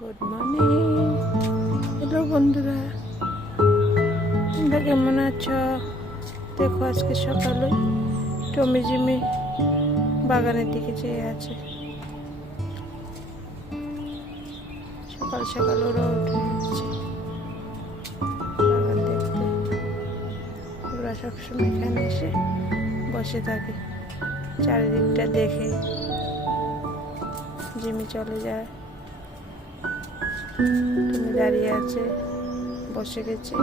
Good morning. Hello বন্ধুরা, তোমরা কেমন আছো? দেখো আজকে সকালে টমি জিমি বাগানের দিকে যেয়ে আছে। সকাল সকাল ওরা উঠে গেছে বাগান দেখতে। ওরা সবসময় এখানে এসে বসে থাকে, চারিদিকটা দেখে। জিমি চলে যায়, তুমি দাঁড়িয়ে আছে, বসে গেছে।